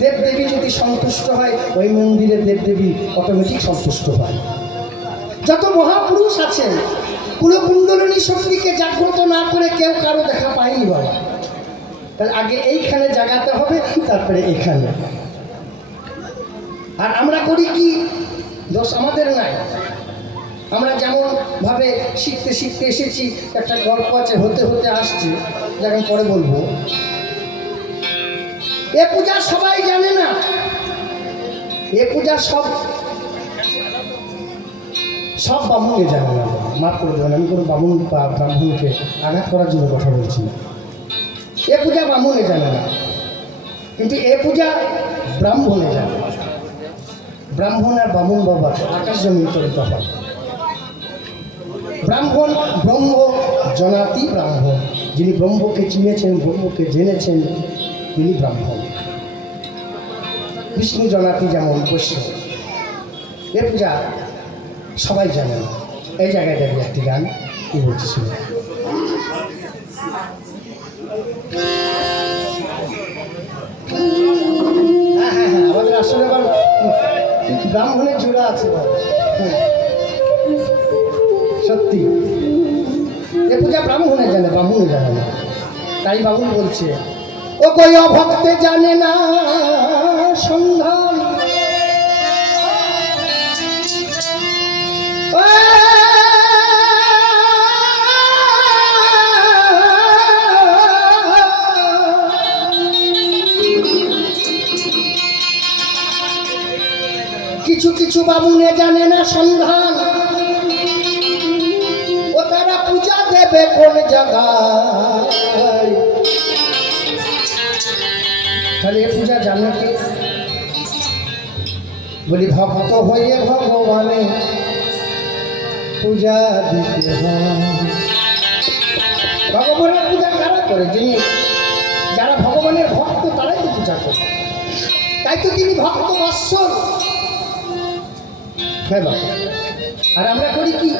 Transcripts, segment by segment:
দেবদেবী যদি সন্তুষ্ট হয় ওই মন্দিরে দেবদেবী অটোমেটিক সন্তুষ্ট হয়। যত মহাপুরুষ আছেন কুলকুণ্ডলিনী শক্তিকে জাগ্রত না করে কেউ কারো দেখা পায়নি বাবা। তাহলে আগে এইখানে জাগাতে হবে, তারপরে এইখানে। আর আমরা করি কি, দোষ আমাদের নাই। আমরা যেমন ভাবে শিখতে শিখতে এসেছি, একটা গল্প আছে, হতে হতে আসছে, যেমন পরে বলবো। এ পূজা সবাই জানে না, এ পূজা সব বামুনে জানে না। মাফ করে দেবেন, আমি কোনো বামুন বা ব্রাহ্মণকে আঘাত করার জন্য কথা বলছি। এ পূজা বামুনে জানে না, কিন্তু এ পূজা ব্রাহ্মণে জানে। ব্রাহ্মণ আর বামুন বাবা আকাশ জমিন তরিত হয়। ব্রাহ্মণ ব্রহ্ম জনাতি ব্রাহ্মণ, যিনি ব্রহ্মকে চিনেছেন, ব্রহ্মকে জেনেছেন, তিনি ব্রাহ্মণ। বিষ্ণু জনাতি যেমন বৈষ্ণব। এ পূজা সবাই জানেন। এই জায়গায় দাঁড়িয়ে একটি গান কি বলছি শুনে। হ্যাঁ হ্যাঁ হ্যাঁ, আমাদের আসলে আবার ব্রাহ্মণের জোড়া আছে। সত্যি এ পূজা ব্রাহ্মণে জানে, ব্রাহ্মণে জানে না। তাই বাবুল বলছে, ও কই অভক্তে জানে না সন্ধান, কিছু কিছু বামুনে জানে না সন্ধান, ও তারা পূজা দেবে কোন জায়গায়। তাহলে এ পূজা জানে কে? বলি ভক্ত হয়ে ভগবানে পূজা দিতে হয়। ভগবানের পূজা কারা করে? যিনি যারা ভগবানের ভক্ত তারাই তো পূজা করে। তাই তো তিনি ভক্ত বৎসল। হ্যাঁ বাবা। আর আমরা করি কি,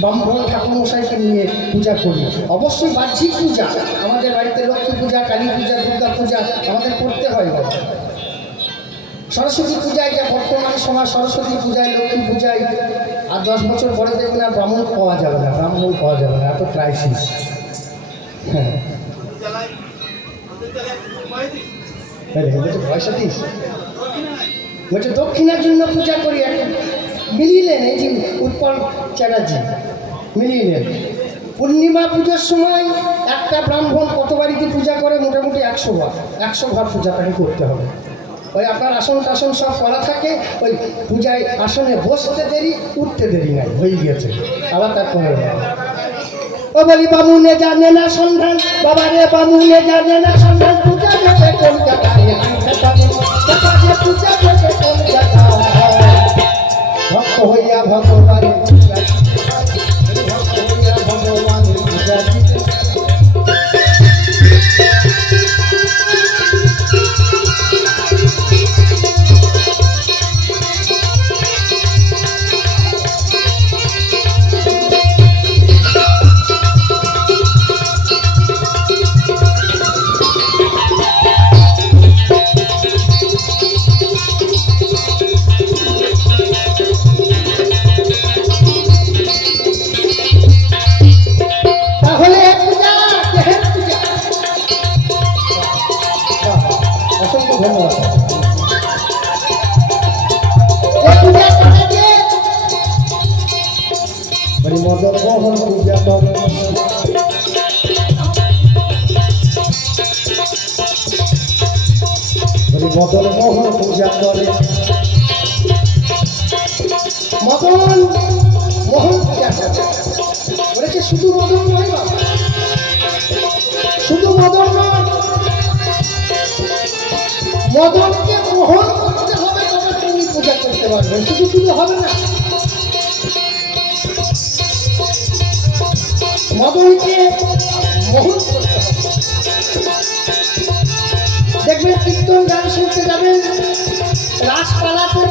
ব্রাহ্মণ ঠাকুরমশাইকে নিয়ে পূজা করি। অবশ্যই বাহ্যিক পূজা, আমাদের বাড়িতে লক্ষ্মী পূজা, কালী পূজা, দুর্গা পূজা আমাদের করতে হয় বাবা। সরস্বতী পূজায় যা বর্তমান সময়, সরস্বতী পূজায়, লক্ষ্মী পূজায়, আর 10 বছর পরে দেখবেন না ব্রাহ্মণ পাওয়া যাবে না, ব্রাহ্মণ পাওয়া যাবে না, এত ক্রাইসিস। হ্যাঁ পয়সা দিস বলছে দক্ষিণার জন্য পূজা করি। এখন মিলিলেন এই যে উৎপল চ্যাটার্জি মিলিলেন, পূর্ণিমা পুজোর সময় একটা ব্রাহ্মণ কত বাড়িতে পূজা করে? মোটামুটি 100 বার। 100 বার পূজা তাকে করতে হবে। ওই আপনার আসন টাসন সব করা থাকে, ওই পূজায় আসনে বসতে দেরি, উঠতে দেরি নাই, হয়ে গেছে। আবার তারপরে ও বলি বামুনে জানে না সন্ধান, বাবা রে বামুনে জানে না সন্ধান, পূজা দেবে কোন জায়গায়, পূজা দেবে কোন জায়গায়। ভক্ত হইয়া ভগবানের পূজা, ভক্ত হইয়া ভগবানের পূজা দিতে। মদন মোহন পূজা করে, মদন মোহন পূজা করে, মদন মোহন পূজা করে। বলেছে শুধু মদন নয় বাবা, শুধু মদন নয়, মদনকে মোহন করতে হবে, তবে তুমি পূজা করতে পারবেন। শুধু শুধু হবে না, মদনকে মোহন করতে হবে। দেখবেন কীর্তন গান শুনতে যাবেন, রাসপালাতে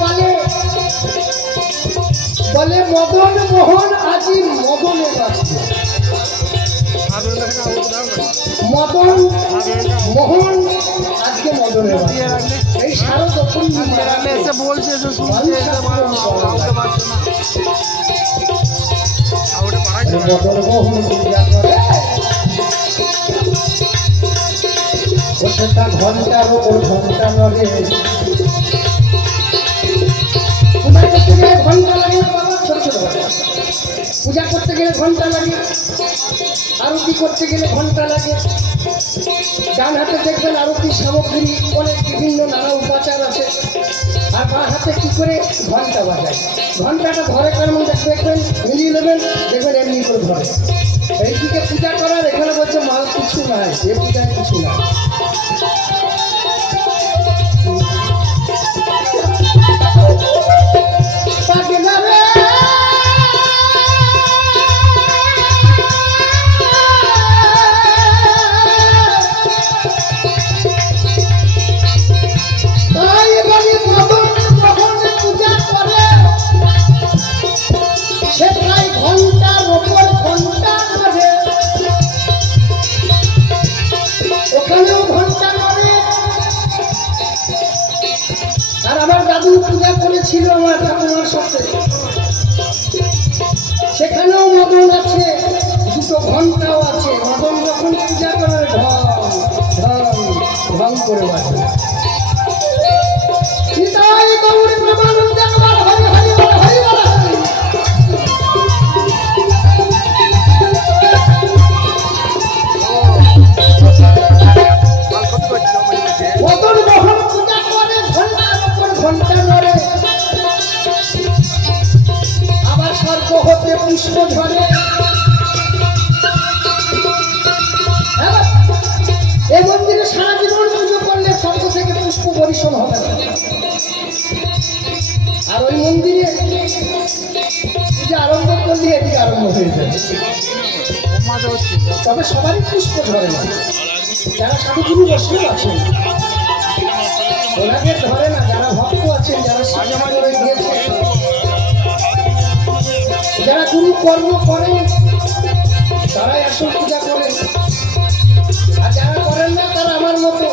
বলে মদন মোহন আজি মদনে বাঁচবে, মদন মোহন আজকে মদন চলে এই শারদ পূর্ণিমা এসে বলছে এসে শুনছে এসে কাউকে পারছে না বদল বহু পূজা করে ও সেটা ঘন্টার ওপর ঘন্টা নড়ে পূজা করতে গেলে ঘন্টা লাগে না বাবা ছোট ছোট বাচ্চা পূজা করতে গেলে ঘন্টা লাগে আরতি করতে গেলে ঘন্টা লাগে ডান হাতে দেখবেন আরতির সামগ্রী অনেক বিভিন্ন নানা উপাচার আছে আর বাঁ হাতে কি করে ঘন্টা বাজায় ঘন্টাটা ধরে কার মধ্যে দেখবেন মিলিয়ে নেবেন দেখবেন এমনি করে ধরে এইদিকে পূজা করার এখানে বলছে মাল কিছু নাই এ পূজায় কিছু নাই পূজা করেছিল আমার ঠাকুমার সাথে সেখানেও মদন আছে দুটো ঘন্টাও আছে মদন যখন পূজা করে ঢং ঢং ঢং করে বাজে পুষ্প ঝরে এই মন্দিরে সারা জীবন পুজো করলে স্বর্গ থেকে পুষ্প বর্ষণ হবে না আর ওই মন্দিরে পূজা আরম্ভ করলে এদিকে আরম্ভ হয়ে যাবে তবে সবারই পুষ্প ধরে না যারা সাধুগুরু বৈষ্ণব আছেন ওনাদের ধরে না যারা ভক্ত আছেন যারা শিক্ষা করে গিয়েছেন যারা গুরু কর্ম করেন তারাই আসল পূজা করেন আর যারা করেন না তারা আমার মতো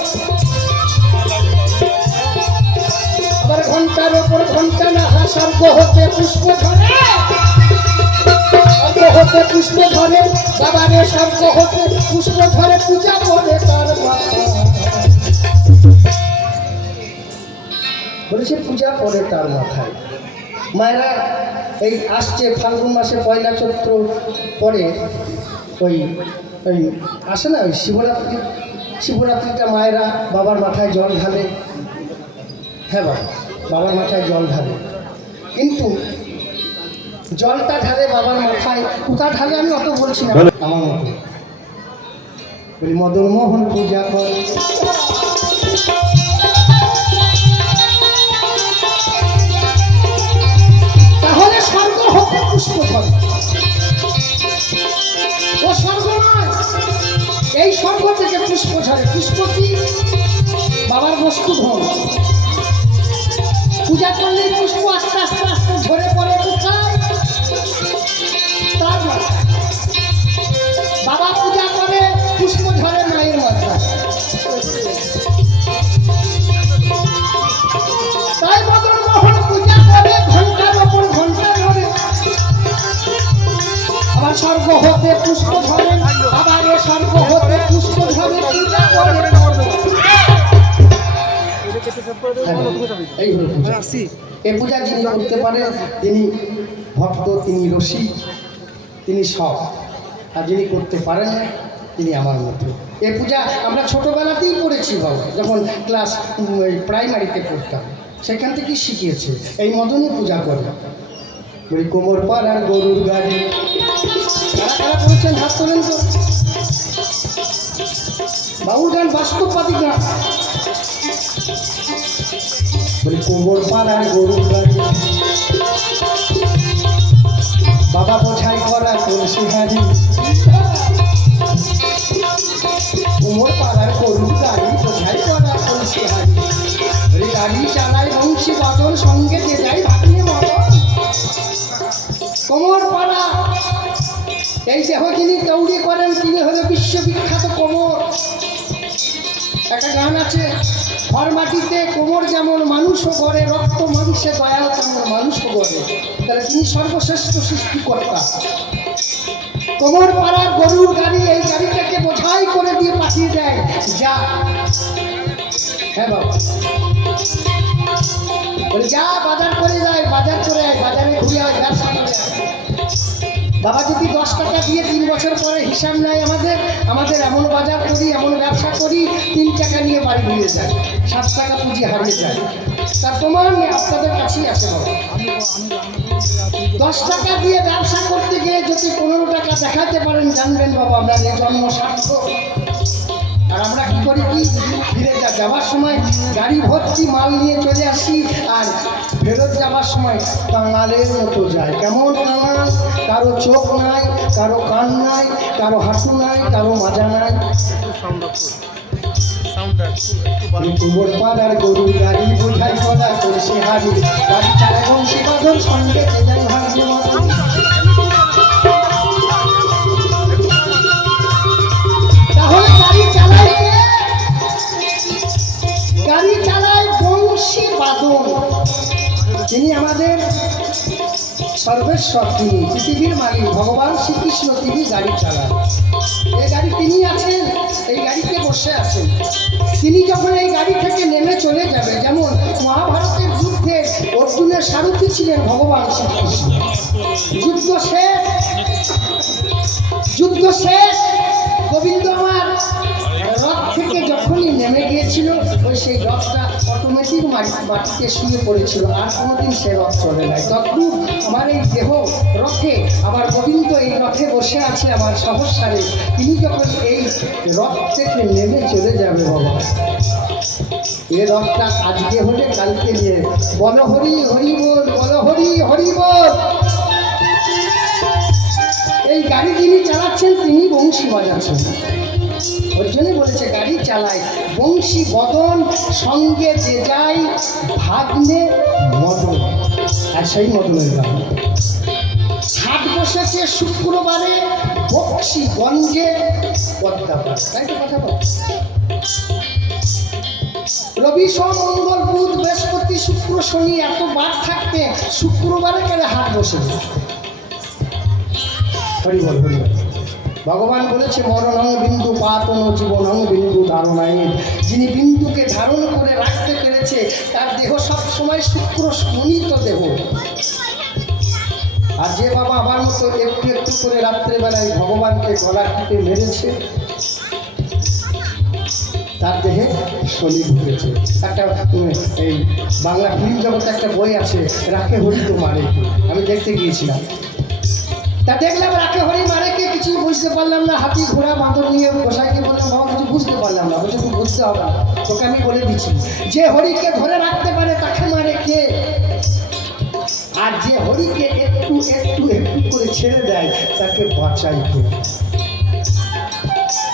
আবার ঘন্টার ওপর ঘন্টা না স্বর্গ হতে পুষ্প ধরে স্বর্গ হতে পুষ্প ধরে বাবারে স্বর্গ হতে পুষ্প ধরে পূজা করে তার বলেছে পূজা করে তার মাথায় মায়েরা এই আসছে ফাল্গুন মাসে পয়লা চৈত্র পরে ওই ওই আসে না ওই শিবরাত্রিটা মায়েরা বাবার মাথায় জল ঢালে হ্যাঁ বাবার মাথায় জল ঢালে কিন্তু জলটা ঢালে বাবার মাথায় কোথা ঢালে আমি অত বলছি না আমার মতো বলি মদন মোহন পূজা করে তাহলে স্বর্গ হতে পুষ্প ধরে ও স্বর্গ নয় এই স্বর্গ থেকে পুষ্প ঝরে পুষ্প কি বাবার বস্তু ধন পূজা করলে পুষ্প আস্তে আস্তে আস্তে ঝরে পড়ে কোথায় তার মাথায় বাবা পূজা করে পুষ্প ঝরে মায়ের মাথায় তাই মদন মোহন পূজা করে ঘন্টার ওপর ঘন্টা ধরে আবার স্বর্গ হতে পুষ্প ঝরে আবার এ স্বর্গ হতে পুষ্প ঝরে পূজা করে এই হলো পূজা এ পূজা যিনি করতে পারে তিনি ভক্ত তিনি রসিক তিনি সব আর যিনি করতে পারেন না তিনি আমার মতো এ পূজা আমরা ছোটোবেলাতেই করেছি বাবা যখন ক্লাস প্রাইমারিতে পড়তাম সেখান থেকেই শিখিয়েছে এই মদনই পূজা করে বলি কোমর পাড়ার গরুর গাড়ি কারা বলছেন হাত তোলেন তো বাউল গান বাস্তববাদী গান বলি কোমর পাড়ার গরুর গাড়ি বাবা বোঝাই করা কলসি হাড়ি কোমর পাড়ার গরুর গাড়ি বোঝাই করা কলসি হাড়ি গাড়ি চালায় বংশী বাদল সঙ্গে যে যাই ভাগিয়ে মদন কোমর পাড়া এই দেহ যিনি দৌড়ি করেন তিনি হলো বিশ্ববিখ্যাত কোমর একটা গান আছে ফরমাটিতে কোমর যেমন মানুষও করে, রক্ত মাংসে দয়াল তেমন মানুষও করে, তাহলে তিনি সর্বশ্রেষ্ঠ সৃষ্টিকর্তা। কোমর পাড়ার গরুর গাড়ি এই গাড়িটাকে বোঝাই করে দিয়ে পাঠিয়ে দেয়, যা হ্যাঁ বাবা বলে যা বাজার করে যায়, বাজার করে আয়, বাজারে ঘুরে আয়, ব্যবসা করে আয়। বাবা যদি 10 টাকা দিয়ে 3 বছর পরে হিসাব নেয় আমাদের এমন বাজার করি, এমন ব্যবসা করি, 3 টাকা নিয়ে বাড়ি ঘুরে যায়, 7 টাকা পুঁজি হারিয়ে যায়। তার প্রমাণ আপনাদের কাছেই আছে বাবা। 10 টাকা দিয়ে ব্যবসা করতে গিয়ে যদি 15 টাকা দেখাতে পারেন, জানবেন বাবা আপনার এই জন্ম সার্থক। আর আমরা কি করি, কি ফিরে যাওয়ার সময় গাড়ি ভর্তি মাল নিয়ে চলে আসি, আর ফেরত যাওয়ার সময় কাঙালের মতো যায়। কেমন কাঙাল? কারো চোখ নাই, কারো কান নাই, কারো হাঁটু নাই, কারো মাজা নাই। কুমোর পাড়ার গরুর গাড়ি বোঝাই করা করে সে হাড়ি, গাড়ি চালায় বংশী বাঁধন সঙ্গে যাই ভাগ্য মতন। তাহলে গাড়ি চালায় কে? গাড়ি চালায় বংশী বাঁধন। তিনি আমাদের সর্বেশ্বর, তিনি পৃথিবীর মালিক ভগবান শ্রীকৃষ্ণ, তিনি গাড়ি চালান। এই গাড়ি তিনি আছেন, এই গাড়িতে বসে আছেন। তিনি যখন এই গাড়ি থেকে নেমে চলে যাবে, যেমন মহাভারতের যুদ্ধে অর্জুনের সারথি ছিলেন ভগবান শ্রীকৃষ্ণ। যুদ্ধ শেষ, গোবিন্দ আমার রথ থেকে যখনই নেমে গিয়েছিল, ওই সেই রথটা অটোমেটিক মাটিতে শুয়ে পড়েছিল, আর কোনোদিন সে রথ চলে নাই। তদ্রূপ আমার এই দেহ রথে, আমার গোবিন্দ এই রথে বসে আছে আমার সহস্রারে। তিনি যখন এই রথ থেকে নেমে চলে যাবে বাবা, এ রথটা আজকে হলে কালকে নিয়ে বল হরি হরি বল, বল হরি হরি বল। এই গাড়ি যিনি চালাচ্ছেন তিনি বংশী বাজাচ্ছেন। ওই জন্য বলেছে গাড়ি চালায় বংশী বদন, সঙ্গে যে যায় ভাগ্নে মদন। আর সেই মদনের গান হাট বসেছে শুক্রবারে বক্সিগঞ্জে পদ্মাপাড়, তাই তো কথা বল। রবি সোম মঙ্গল বুধ বৃহস্পতি শুক্র শনি এত বার থাকতে শুক্রবারে কেন হাট বসেছে? হরি বল হরি বল। ভগবান বলেছে মরণং বিন্দু পাতন জীবনং বিন্দু ধারণায়। যিনি বিন্দুকে ধারণ করে রাখতে পেরেছে, তার দেহ সবসময় শুক্র শোণিত দেহ। আর যে বাবা আমার মতো একটু একটু করে রাত্রেবেলায় ভগবানকে গলা টিপে মেরেছে, তার দেহে শনি ঢুকেছে। একটা এই বাংলা ফিল্ম জগতে একটা বই আছে, রাখে হরি তো মারে, আমি দেখতে গিয়েছিলাম। তা দেখলাম রাখে হরি মারে কে, কিছু বুঝতে পারলাম না। হাতি ঘোড়া বাঁদর নিয়ে গোসাইকে বললাম, বাবা কিছু বুঝতে পারলাম না। বলছে তুমি বুঝতে হবে না, তোকে আমি বলে দিচ্ছি। যে হরিকে ধরে রাখতে পারে তাকে মারে কে, আর যে হরিকে একটু একটু একটু করে ছেড়ে দেয় তাকে বাঁচাই কে।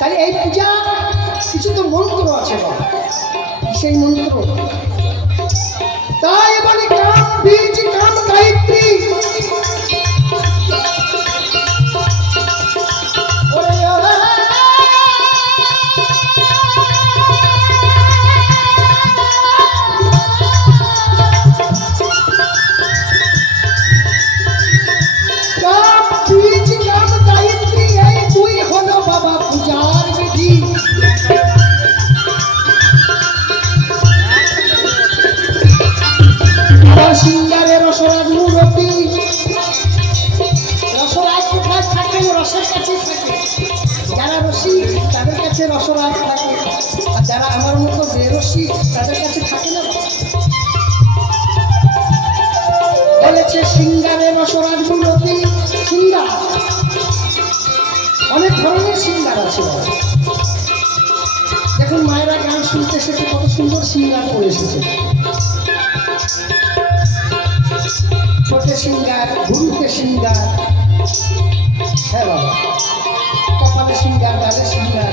তাই এই পূজা কিছু তো মন্ত্র আছে বাবা, সেই মন্ত্র। তাই বলে কাম বীজ কাম গায়ত্রী, সিঙ্গারে রসরাজ মূরতি। রসরাজ কোথায় থাকেন? রসের কাছে থাকে। যারা রসি তাদের কাছে রসরাজ থাকে, আর যারা আমার মতো বেরসি তাদের কাছে থাকে না। বলেছে সিঙ্গারে রসরাজ মূরতি। সিঙ্গার অনেক ধরনের সিঙ্গার আছে। দেখুন মায়েরা গান শুনতে এসেছে, কত সুন্দর সিঙ্গার করে এসেছে। ছোটে সিঙ্গার, ঘুরতে সিঙ্গার, হ্যাঁ বাবা, কপালে সিঙ্গার, গালে সিঙ্গার।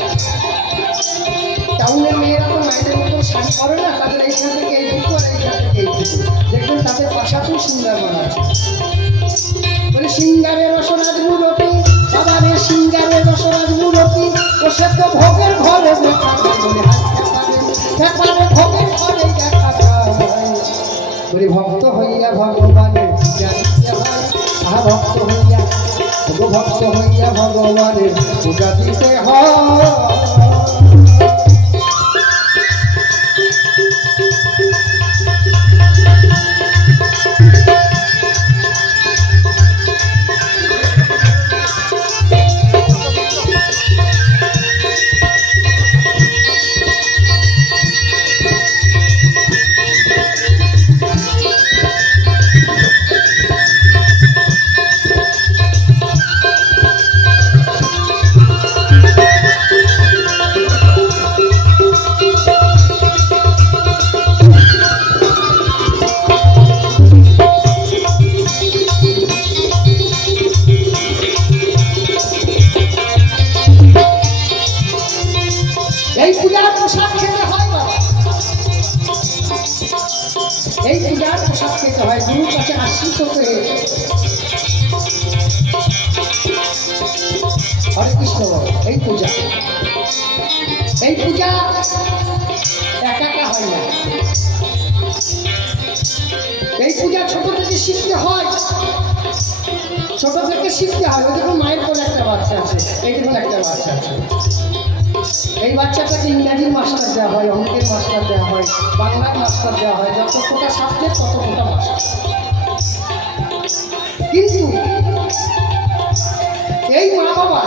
টাউনের মেয়েরা তো মায়েদের মতো শাড়ি করে না, তাদের এইখান থেকে এই দুটো আর এইখান থেকে এই দুটো, দেখবেন তাদের পাশাতেও সিঙ্গার বানাচ্ছে। বলে সিঙ্গারে রসরাজ মূরতি, বাবারে সিঙ্গারে রসরাজ মূরতি, ও সে তো ভোগের ঘরে দেখা বলে হাত মিথ্যা পারে ভবের ঘরে দেখা যায় বলি ভক্ত হইয়া ভগবানের পূজা দিতে হয় আহা ভক্ত হইয়া ভগবানের পূজা দিতে হয় এই পূজার প্রসাদ খেতে হয় বাবা এই পূজার প্রসাদ খেতে হয় গুরুর কাছে আশ্রিত হয়ে হরে কৃষ্ণ বাবা এই পূজা একা হয় না এই পূজা ছোট থেকে শিখতে হয় ওই দেখুন মায়ের কোলে একটা বাচ্চা আছে এই দেখুন একটা বাচ্চা আছে এই বাচ্চাটাকে ইংরাজির মাস্টার দেওয়া হয় অঙ্কের মাস্টার দেওয়া হয় বাংলার মাস্টার দেওয়া হয় যত ফোটা সাবজেক্ট তত ফোটা মাস্টার কিন্তু এই মা বাবা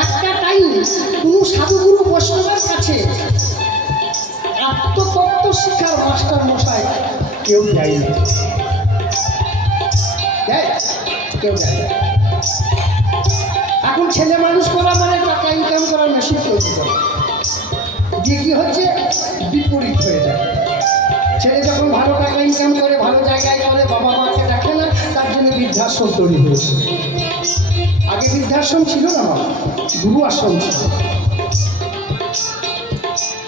একটা টাইম কোনো সাধুগুরু বৈষ্ণবের কাছে আত্মতত্ত্ব শিক্ষার মাস্টার মশাই কেউ যায়নি কেউ যায় এখন ছেলে মানুষ করা মানে টাকা ইনকাম করার মেশিন তৈরি করে দিয়ে কি হচ্ছে বিপরীত হয়ে যায় ছেলে যখন ভালো টাকা ইনকাম করে ভালো জায়গায় করে বাবা মাকে রাখে না তার জন্য বৃদ্ধাশ্রম তৈরি হয়েছে আগে বৃদ্ধাশ্রম ছিল না গুরু আশ্রম ছিল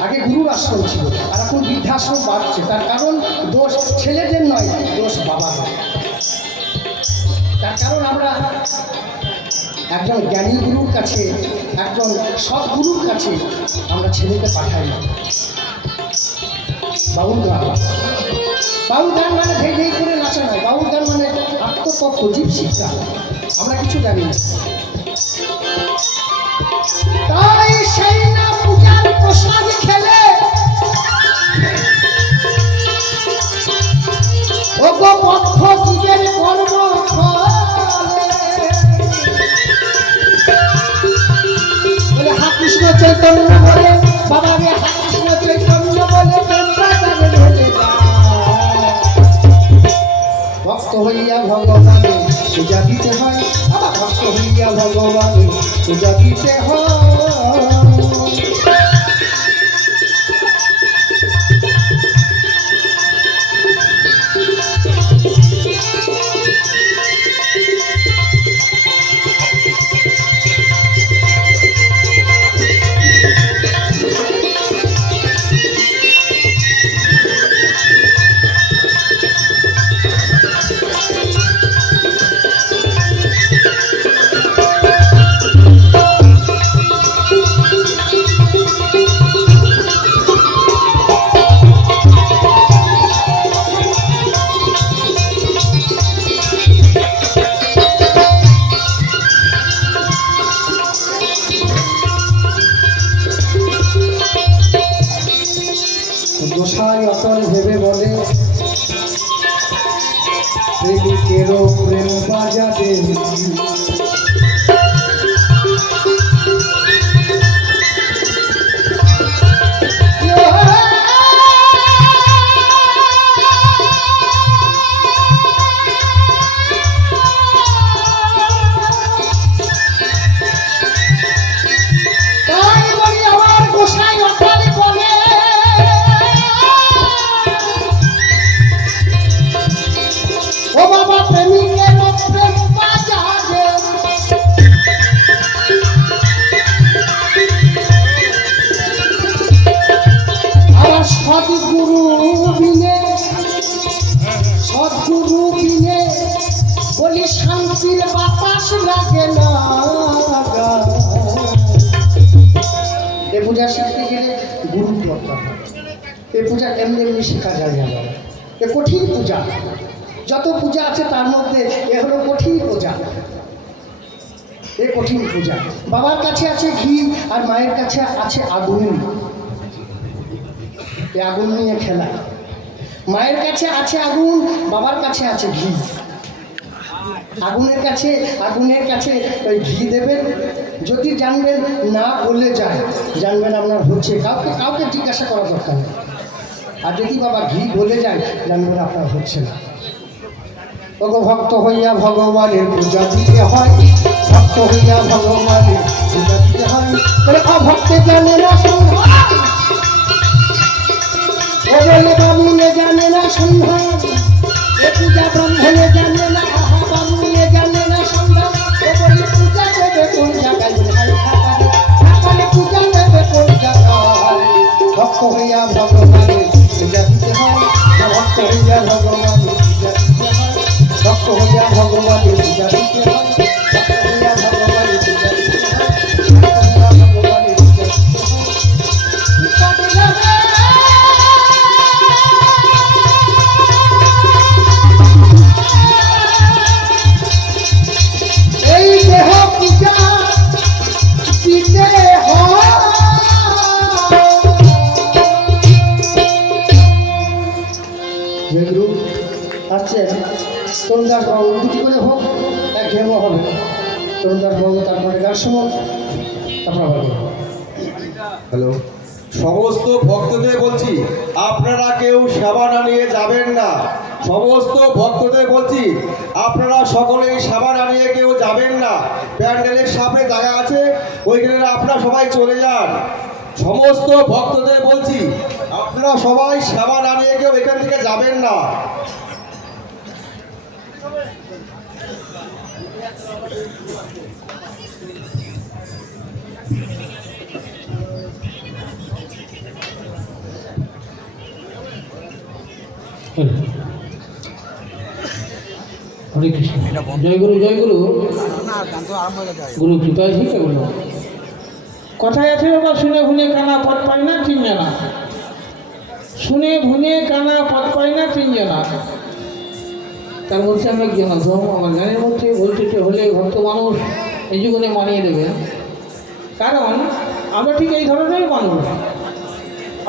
আগে গুরুর আশ্রম ছিল আর এখন বৃদ্ধাশ্রম বাড়ছে তার কারণ দোষ ছেলেদের নয় দোষ বাবার তার কারণ আমরা একজন জ্ঞানী গুরুর কাছে একজন সৎ গুরুর কাছে আমরা ছেলেকে পাঠাই না বাউল গান মানে ধেই ধেই করে নাচা নয় বাউল গান মানে আত্মতত্ত্ব জীব শিক্ষা আমরা কিছু জানি না তাই সেই না পূজার প্রসাদ খেলে ও গো বদ্ধ জীবের কর্ম বলে হা কৃষ্ণ চৈতন্য বলে বাবা রে হা কৃষ্ণ চৈতন্য বলে ভক্ত হইয়া ভগবানের পূজা দিতে হয় আবার ভক্ত হইয়া ভগবানের পূজা দিতে হয় গোসাই অটল ভেবে বলে প্রেমিকেরও প্রেম বাজাবে এই পূজা এমনি এমনি শেখা যায় না বাবা, এ কঠিন পূজা। যত পূজা আছে তার মধ্যে এ হলো কঠিন পূজা, এ কঠিন পূজা। বাবার কাছে আছে ঘি আর মায়ের কাছে আছে আগুন। এই আগুন নিয়ে খেলা। মায়ের কাছে আছে আগুন, বাবার কাছে আছে ঘি। আগুনের কাছে ওই ঘি দেবেন, যদি জানবেন না বলে যায়, জানবেন আপনার হচ্ছে, কাউকে জিজ্ঞাসা করা দরকার নেই। আর যদি বাবা ঘি বলে যায়, জানবেন আপনার হচ্ছে না। ওগো ভক্ত হইয়া ভগবানের পূজা দিতে হয়, ভক্ত হইয়া ভগবানের পূজা দিতে হয়, বলে অভক্তে জানে না সন্ধান, ও বলে বামুনে জানে না সন্ধান, এ পূজা ব্রাহ্মণে জানে না, আহা বামুনে জানে না সন্ধান, ও বলে পূজা দেবে কোন জায়গায়, সকালে পূজা দেবে কোন জায়গায়। ভক্ত হইয়া ভগবানের পূজা দিতে হয়, ভক্ত হইয়া ভগবানের পূজা দিতে হয়, ভক্ত হইয়া ভগবানের পূজা দিতে হয়, ভক্ত হইয়া ভগবানের পূজা দিতে হয়, ভক্ত হইয়া ভগবানের পূজা দিতে হয়। এই দেহ পূজা দিতে হয়। যেগুলো আসছে তরুণদাস বাবু দুটি করে হোক, এক ঘেমো হবে। তরুণদাস বাবু তারপরে গান শুনুন, তারপর আবার হ্যালো, সমস্ত ভক্তদের বলছি আপনারা কেউ সাবান আনিয়ে যাবেন না। সমস্ত ভক্তদের বলছি আপনারা সকলেই সাবান আনিয়ে কেউ যাবেন না। প্যান্ডেলের সামনে জায়গা আছে, ওইখানে আপনারা সবাই চলে যান। সমস্ত ভক্তদের বলছি আপনারা সবাই সাবান আনিয়ে কেউ এখান থেকে যাবেন না। হরে কৃষ্ণ, জয় গুরু, জয় গুরু। গুরু কৃপায় ঠিক বলল। কথায় আছে বাবা, শুনে ভুনে কানা পথ পায় না তিন জানা। শুনে ভুনে কানা পথ পায় না তিন জানা। তার মধ্যে আমি একজন অধম, আমার গানের মধ্যে বলতে হলে ভক্ত মানুষ এই জীবনে মানিয়ে দেবে। কারণ আমরা ঠিক এই ধরনের মানুষ,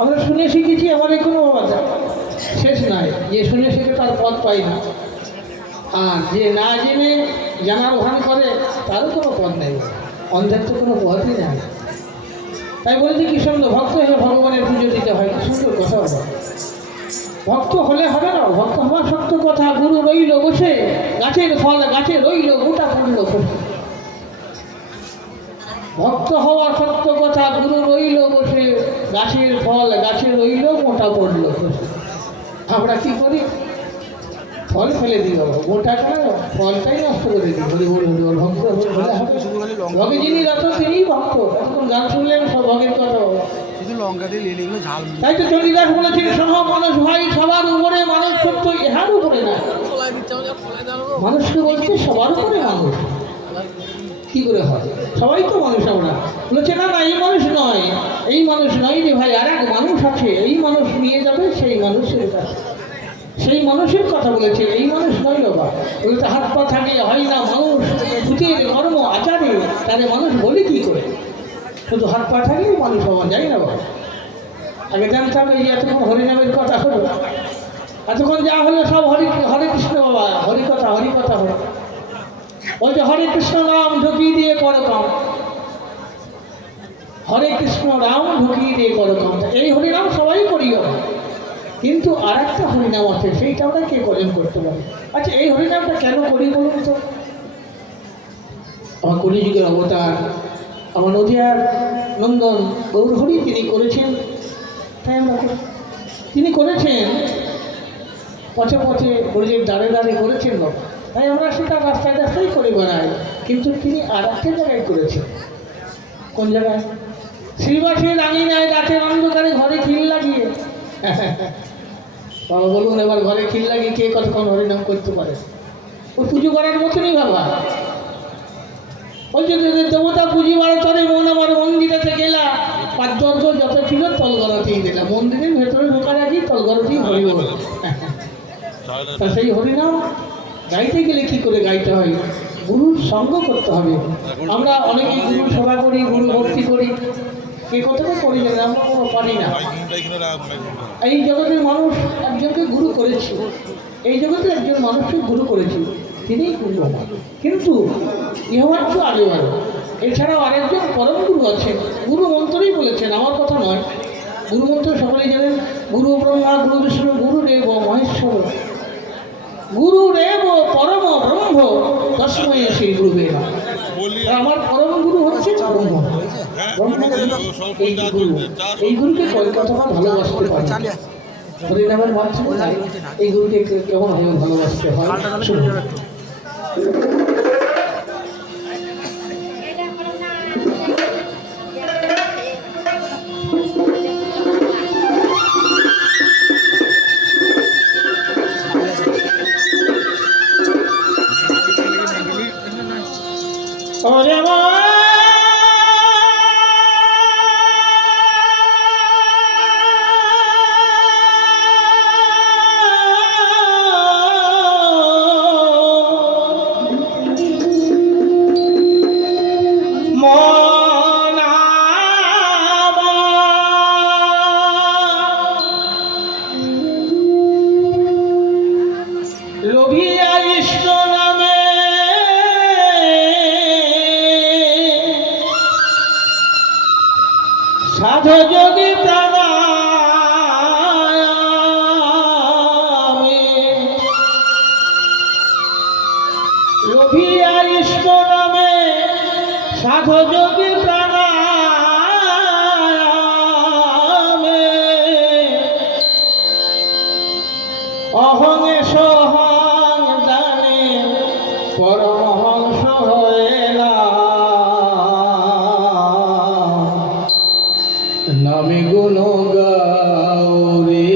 আমরা শুনে শিখেছি, আমাদের কোনো শেষ নাই। যে শুনে শিখে তার পথ পাই না, আর যে না জেনে জানার ভান করে তারও কোনো পথ নেই, অন্ধের তো কোনো পথই নেই। তাই বলেছি কি সুন্দর, ভক্ত হলে ভগবানের পুজো দিতে হয়, কি সুন্দর কথা হবে। ভক্ত হলে হবে না, ভক্ত হওয়ার সত্য কথা। গুরু রইল বসে, গাছের ফল গাছে রইল, গোটা পড়ল বসে। ভক্ত হওয়ার সত্য কথা, গুরু রইল বসে, গাছের ফল গাছে রইল, মোটা পড়ল বসে। আমরা কি করি, ফল ফেলে দিই বাবা, মোটা করে ফলটাই নষ্ট করে দিই। হরি বল হরি বল, ভক্ত হলে হবে। ভগে যিনি রত তিনিই ভক্ত। এখন গান শুনলেন সব ভগের কথা বাবা। তাই তো চণ্ডীদাস বলেছেন, সহ মানুষ ভাই সবার উপরে, মানুষ সত্য ইহার উপরে না। মানুষকে বলছে সবার উপরে মানুষ, কি করে হয়? সবাই তো মানুষ। আমরা বলেছে না না, এই মানুষ নয়, এই মানুষ নয় রে ভাই, আর এক মানুষ আছে, এই মানুষ নিয়ে যাবে সেই মানুষের কাছে। সেই মানুষের কথা বলেছে, এই মানুষ নয় বাবা। বলতে হাত পা থাকে হয় না মানুষ, ভূতের কর্ম আচারে তাহলে মানুষ বলি কী করে? শুধু হাত পা থাকলেই মানুষ হওয়া যায় না বাবা। আগে জানতাম এই এতক্ষণ হরিনামের কথা হলো, এতক্ষণ যা হলো সব হরে কৃষ্ণ বাবা, হরিকথা হরিকথা হলো। ওই যে হরে কৃষ্ণ নাম ঢুকিয়ে দিয়ে করো কাম, হরে কৃষ্ণ রাম ঢুকিয়ে দিয়ে করো কাম। এই হরিনাম সবাই করিও, কিন্তু আর একটা হরিনাম আছে, সেইটা আমরা কে কজন করতে পারি? আচ্ছা, এই হরিনামটা কেন করি বলুন তো? আমার কলিযুগের অবতার, আমার নদিয়ার নন্দন গৌরহরি তিনি করেছেন, তাই আমরা তিনি করেছেন পথে পথে ব্রজের দাঁড়ে দাঁড়ে করেছেন বাবা, তাই আমরা সেটা রাস্তায় রাস্তায় করে বেড়াই। কিন্তু তিনি আর একটা জায়গায় করেছেন। কোন জায়গায়? শ্রীবাসের আঙিনায় রাতের অন্ধকারে ঘরে খিল লাগিয়ে। বাবা বলুন এবার, ঘরে খিল লাগিয়ে কে কতক্ষণ হরিনাম করতে পারে? ও পুজো করার মতনই বাবা। ওই যে দেবতা পুজিবার তরে মন আমার মন্দিরেতে গেলা, 5 যত ছিল তল গলাতেই দিলাম। মন্দিরের ভেতরে ঢোকার গরুটি হরি বল। তা সেই হরিনাম গাইতে গেলে কি করে গাইতে হয়? গুরুর সঙ্গ করতে হবে। আমরা অনেকেই গুরুর সেবা করি, গুরু ভক্তি করি, কে কতটা করি জানি আমরা কোনো পারি না। এই জগতের মানুষ একজনকে গুরু করেছে, এই জগতে একজন মানুষকে গুরু করেছে, তিনিই গুরু। কিন্তু ইহমাত্র আরেবার, এছাড়াও আরেকজন পরম গুরু আছেন। গুরু মন্ত্রই বলেছেন, আমার কথা নয়। গুরু মন্ত্র সকলেই জানেন, গুরু ব্রহ্মা গুরু বিষ্ণু গুরুদেব মহেশ্বর গুরুদেব পরম ব্রহ্ম তস্মৈ শ্রী গুরুবে নমঃ। আমার পরম গুরু হচ্ছে ব্রহ্ম। এই গুরুকে কতটা ভালোবাসতে পারে, হরিনামের মাধ্যমে এই গুরুকে কেমন ভালোবাসতে হয় শুনুন। লোভিয়া ইষ্ট নামে সাধু যোগী প্রাণায়ামে, লোভিয়া ইষ্ট নামে সাধু যোগী প্রাণায়ামে, অহঙে সহং দানে পরমহংস হয়েলা, নামে গুণ গাও রে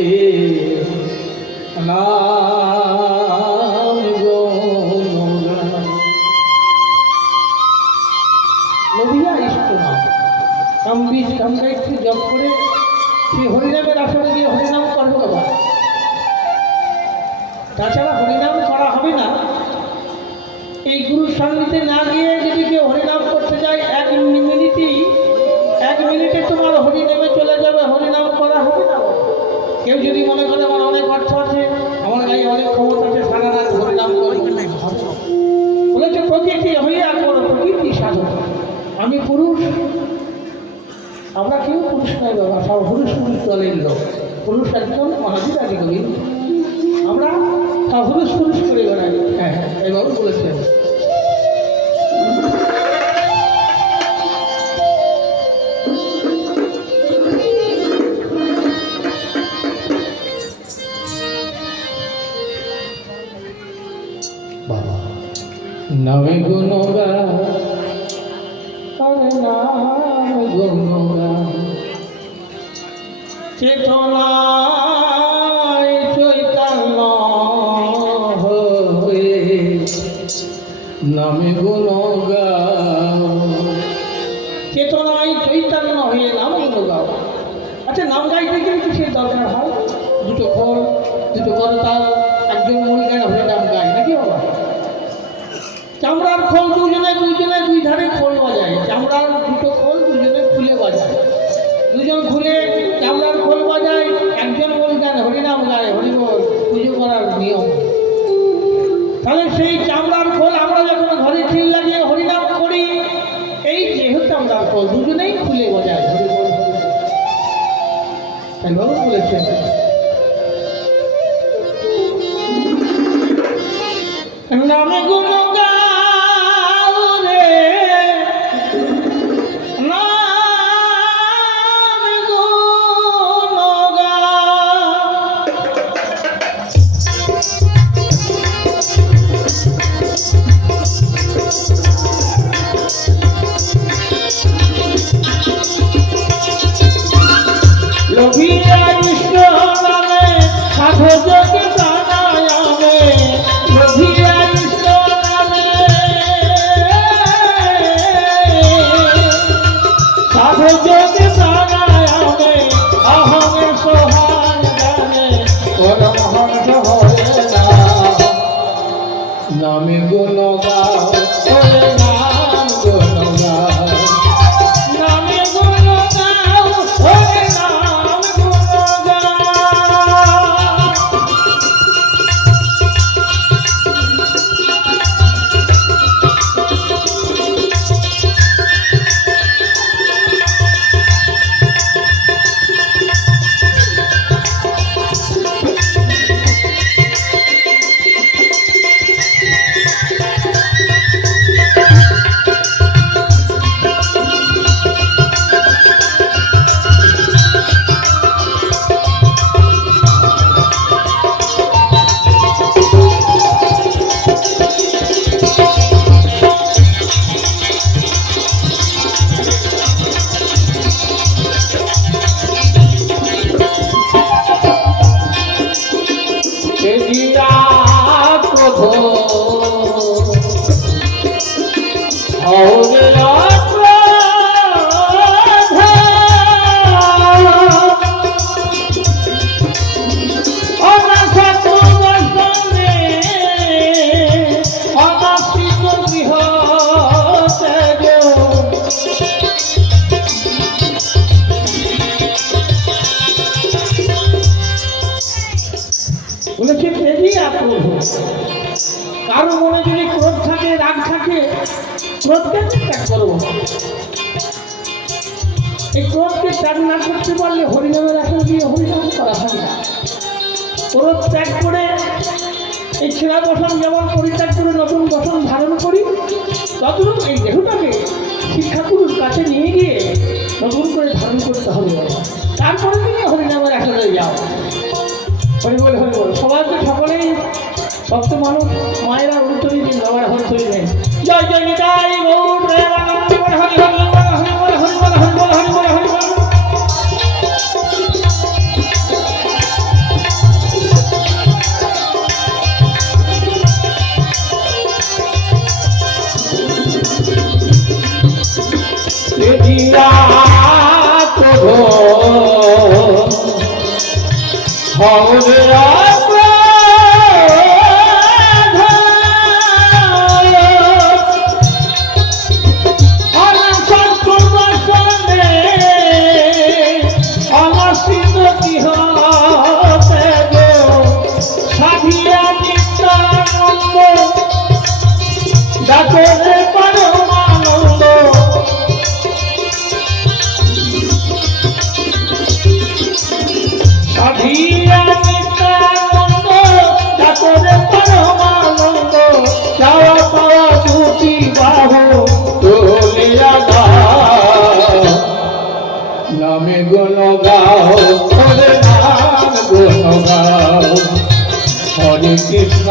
নাম গুণ গাও। লোভিয়া ইষ্ট নাম, আমরা একটু জপ করে সেই হরিনামের আসলে গিয়ে হরিনাম করবো বাবা। তাছাড়া হরিনাম করা হবে না। এই গুরুর সান্নিধ্যে না গিয়ে যদি কেউ হরিনাম করতে যায়, এক মিনিটে তোমার হরিনামে চলে যাবে, হরিনাম করা হবে না। কেউ যদি মনে করে আমার অনেক অর্থ আছে, আমার গায়ে অনেক ক্ষমতা আছে, সারা রাত হরিনাম করবে, বলেছে প্রকৃতি হইয়া করো প্রকৃতি সাধন। আমি পুরুষ, আমরা কেউ পুরুষ নয় বাবা, সব পুরুষ দলের লোক। পুরুষ একজন মহাবীর আদি গোবিন্দ, আমরা পুরুষ করে বেড়াই। হ্যাঁ হ্যাঁ, এবার বলেছেন। নামে গুণ গা, নাম গুণ গা, চেতনায় চৈতন্য হয়ে নামে গুণ গাও, চেতনায় চৈতন্য হয়ে নাম গুণ গাও। আচ্ছা, নাম গাইতে গেলে কিসের দরকার হয়? দুটো খোল, দুটো করতাল, একজন মূল গান হয়ে নাম গায় নাকি বাবা? চামড়ার খোল দুই ধারে খোল বাজায়, চামড়ার দুটো খোল দুজনে খুলে বাজায়, দুজন খুলে চামড়ার খোল বাজায়, একজন মূল গান হরিনাম গায়, হরিবল পুজো করার নিয়ম। তাহলে সেই চামড়ার খোল আমরা যখন ঘরে খিল লাগিয়ে হরিনাম করি, এই যেহেতু চামড়ার খোল দুজনেই খুলে বাজায়, হরিবল তাইভাবে বলেছেন। নামে গুণ গাও রে নাম গুণ গাও, লোভিয়া ইষ্ট নামে সাধু যোগী প্রাণায়ামে, লোভিয়া ইষ্ট নামে বলেছে তেজি আক্রোধ। কারো মনে যদি ক্রোধ থাকে, রাগ থাকে, ক্রোধকে ত্যাগ করবো। এই ক্রোধকে ত্যাগ না করতে পারলে হরিনামের আসন দিয়ে হরিনাম করা হয় না। ক্রোধ ত্যাগ করে এই ছেঁড়া বসন যেমন পরিত্যাগ করে নতুন বসন ধারণ করি, ততটুকু এই দেহটাকে শিক্ষাগুরুর কাছে নিয়ে গিয়ে নতুন করে ধারণ করতে হবে। তারপরে তুমি হরিনামের আসলে যাও। হরি বল হরি বল। সবাই তো সকলেই ভক্ত মানুষ, মায়েরা উত্তরী দিন বাবার হরি হরি নেই। জয় জয় নিতাই গৌর প্রেমানন্দ। হরি হরি হরি বল হরি বল হরি বল হরি বল হরি বল হরি বল। তেজিয়া ক্রোধ হরে নামে গুণ গাও, হরে নাম গুণ গাও। হরে কৃষ্ণ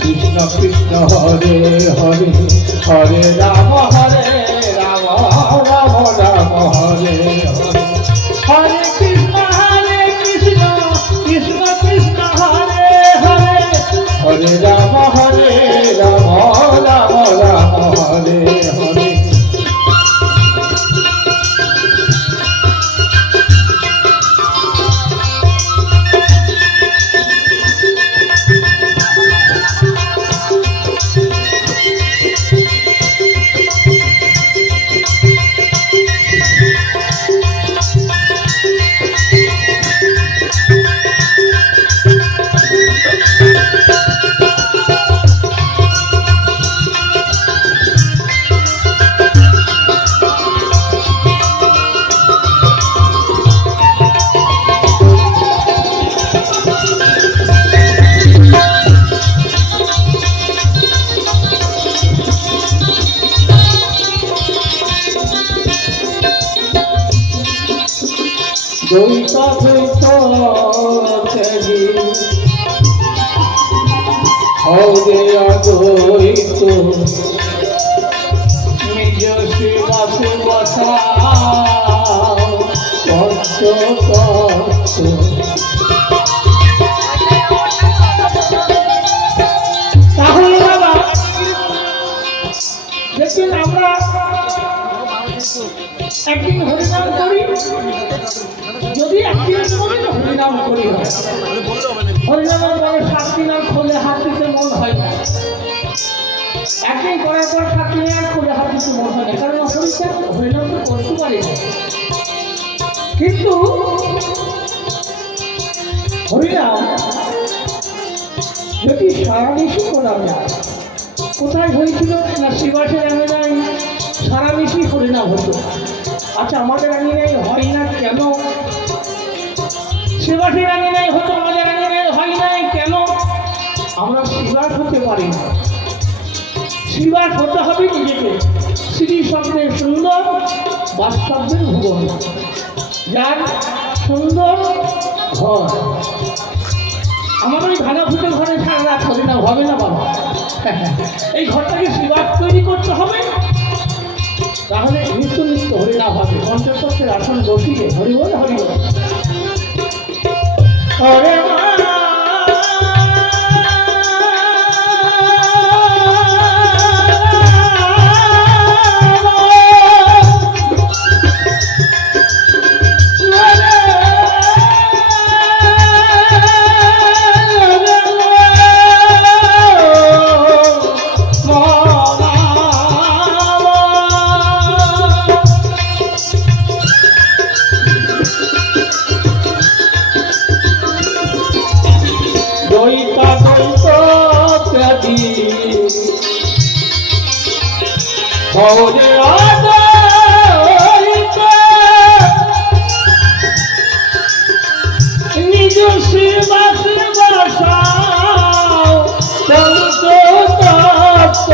কৃষ্ণ কৃষ্ণ হরে হরে, হরে রাম রাম রাম হরে হরে। হরে কৃষ্ণ কৃষ্ণ কৃষ্ণ হরে হরে, হরে রাম রাম রাম হরে হরে। দ্বৈত তেজি হরে অদ্বৈত, নিজ শিবাসে বসাও পঞ্চতত্ত্ব। তাহলে বাবা দেখবেন আমরা একদিন হরিনাম করি, যদি একদিন হরিনাম করি হরিনামের পরে 7 দিন আর খোলে হাত দিতে মন হয় না। একদিন করার পর 7 দিন আর খোলে হাত দিতে মন হয় না, কারণ হরিনাম তো করতে পারি না। কিন্তু হরিনাম যদি সারা বেশি করা যায়, কোথায় হয়েছিল না শিবাসের আঙিনায় সারা বেশি হরিনাম হতো। আচ্ছা আমাদের আঙিনায় হয় না কেন? শিবাসের আঙিনায় হতো, আমাদের আঙিনায় হয় নাই কেন? আমরা শিবাস হতে পারি না। শিবাস হতে হবে নিজেকে। শ্রী শব্দের সুন্দর, বাস্তবের ভুবন, যার সুন্দর ঘর। আমার ওই ভাড়া ফুটে ঘরে সারা রাত হরিনাম হবে না বাবা। এই ঘরটাকে শিবাস তৈরি করতে হবে, তাহলে নিত্য নিত্য হরিনাম হবে। পঞ্চতত্ত্বের আসন বসিয়ে হরিবল হরিবল হরে সহজে নিজ শিবাসে বসাও পঞ্চতত্ত্ব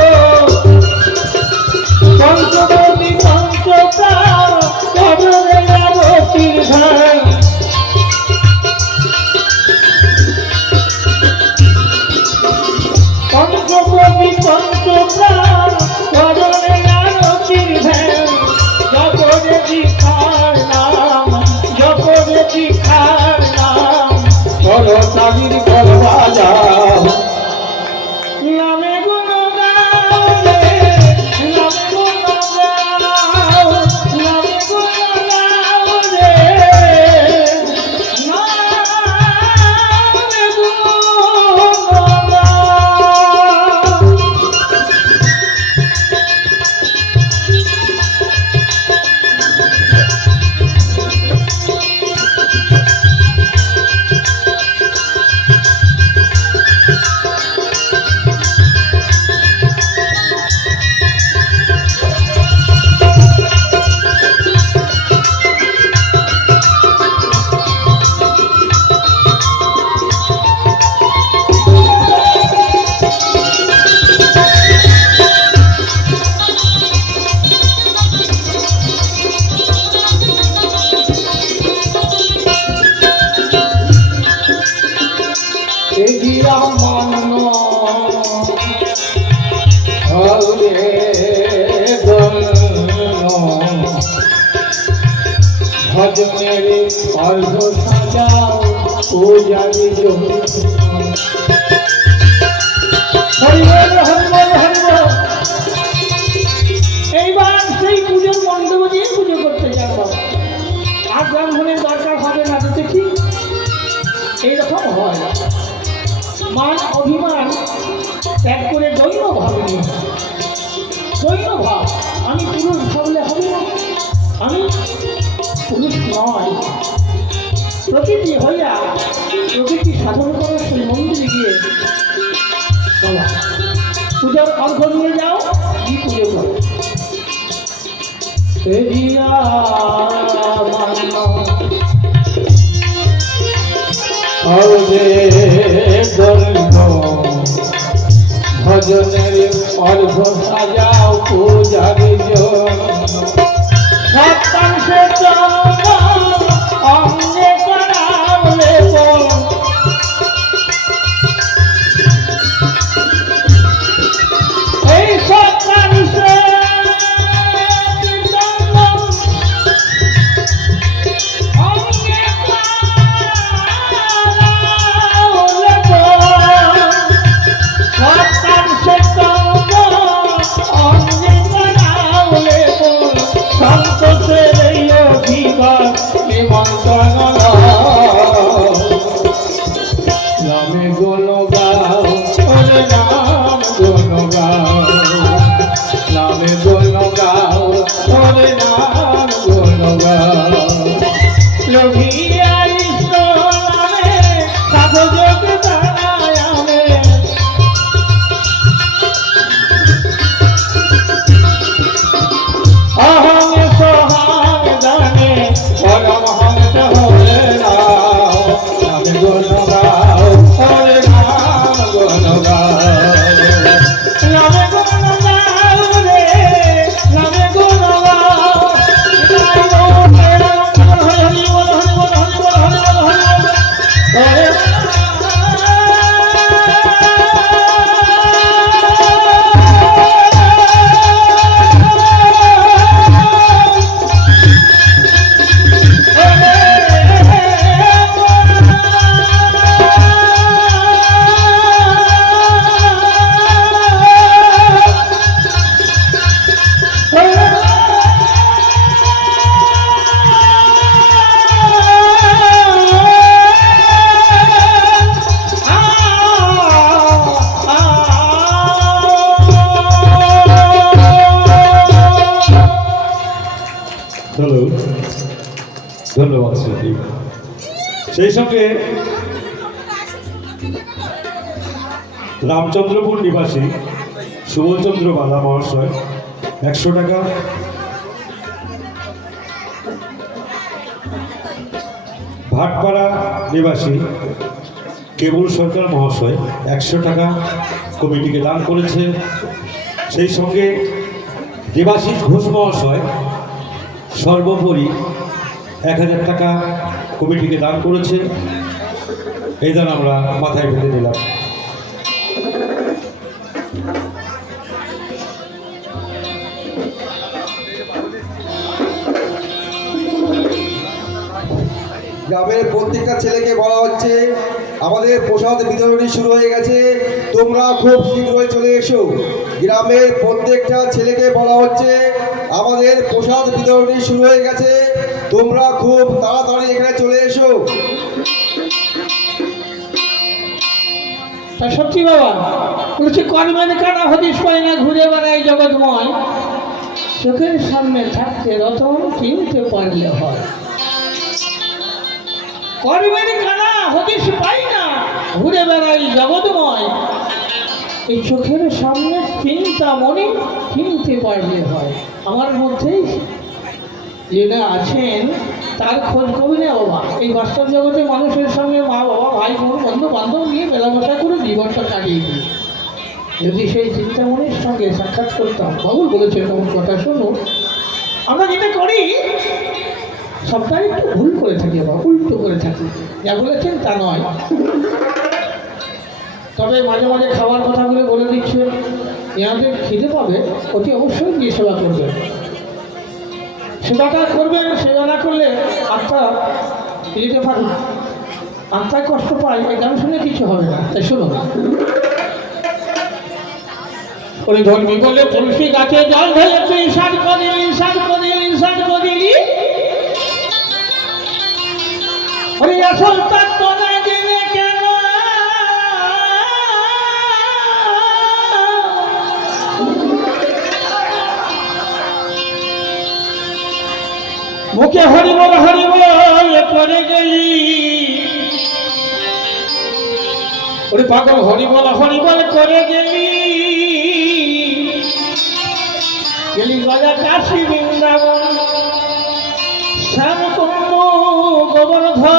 পঞ্চবতী পঞ্চপ্রাণ চরণে আরতির ধান পঞ্চবতী পঞ্চপ্রাণ চরণে আরতির ধ্যান জপরে দীক্ষার নাম জপরে দীক্ষার নাম করো তাবির করবা যাও নামে গুণ গাও রে নামে গুণ গাও নামে গুণ গাও রে নামে গুণ গাও ভজনের অর্ঘ সাজাও পূজারি এইবার সেই পুজোর মণ্ডপ দিয়ে পুজো করতে যাব আর ব্রাহ্মণের দরকার হবে না দেখি এইরকম হয় মান অভিমান ত্যাগ করে দৈন্য ভাব নিয়ে দৈন্য ভাব আমি পুরুষ ভাবলে হবে না আমি পুরুষ নয় প্রকৃতি হইয়া প্রকৃতি সাধন করে সেই মন্দিরে গিয়ে বাবা পূজার অর্ঘ নিয়ে যাও কি পুজো করো ভজনের অর্ঘ সাজাও পূজার সপ্তাংশে অঙ্গে করাবলে এই সপ্তাংশে অঙ্গে সপ্তাংশে অঙ্গে করাবলে সন্তোষের অধিকার নিমন্ত্রণ নামে গুণ গাও ওরে নাম গুণ গাও নামে গুণ গাও ওরে নাম গুণ গাও লোভিয়া ঈশ্বরে সাধু যোগ দানায়ামে অহং সোহাং জানে পরমহংস হরে নাও নামে গুণ গাও হরে নাম গুণ গাও নামে গুণ গাও রে নামে গুণ গাও হরি হরি বল হরি বল হরি বল হরি বল হরি বল হ্যালো, ধন্যবাদ স্মৃতি। সেই সঙ্গে রামচন্দ্রপুর নিবাসী সুবলচন্দ্র বালা মহাশয় 100 টাকা। ভাটপাড়া নিবাসী কেবল সরকার মহাশয় 100 টাকা কমিটিকে দান করেছে। সেই সঙ্গে দেবাশিস ঘোষ মহাশয় সর্বোপরি 1000 টাকা কমিটিকে দান করেছে। এই দান আমরা মাথায় বেঁধে নিলাম। গ্রামের প্রত্যেকটা ছেলেকে বলা হচ্ছে আমাদের প্রসাদ বিতরণী শুরু হয়ে গেছে, তোমরা খুব শীঘ্রই চলে এসো। গ্রামের প্রত্যেকটা ছেলেকে বলা হচ্ছে আমাদের প্রসাদ বিতরণী শুরু হয়ে গেছে, তোমরা খুব তাড়াতাড়ি এখানে চলে এসো। তা সত্যি বাবা বলছি, কর্মের কানা হদিস পাই না, ঘুরে বেড়ায় জগৎময়, চোখের সামনে থাকতে রতন কিনতে পারলে হয়। কর্মের কানা হদিস পাই না, ঘুরে বেড়াই জগৎময়, এই চোখের সামনে চিন্তা মনে কিনতে পারলে হয়। আমার মধ্যেই যেটা আছেন তার খোঁজ কবি না বাবা। এই বাস্তব জগতে মানুষের সঙ্গে মা বাবা ভাই বোন বন্ধু বান্ধব নিয়ে মেলামেশা করে জীবনটা কাটিয়ে দিই। যদি সেই চিন্তামণির সঙ্গে সাক্ষাৎ করতাম, বাবুল বলেছে তখন কথা শুনো, আমরা যেটা করি সবটাই একটু ভুল করে থাকি বাবা, উল্টো করে থাকি। যা বলেছেন তা নয়, তবে মাঝে মাঝে খাবার কথাগুলো বলে দিচ্ছে, এনাদের খিদে পাবে অতি অবশ্যই দিয়ে সেবা করবে। সেবাটা করবেন, সেবা না করলে আত্মা যেতে পারবে, আত্মায় কষ্ট পায়, এই গান শুনে কিছু হবে না। তাই শুনো, ওরে ধর্মী বলে তুলসী গাছে জল ঢেলে তুই সার করিলি, সার করিলি, সার করিলি, ওরে আসল তার তোরা জেনে কেন মুখে হরিবল হরিবল করে গেলি, ওরে পাগল হরিবল হরিবল করে গেলি, গেলি গজা কাশী বৃন্দাবন শ্যামকুণ্ড গোবর্ধন,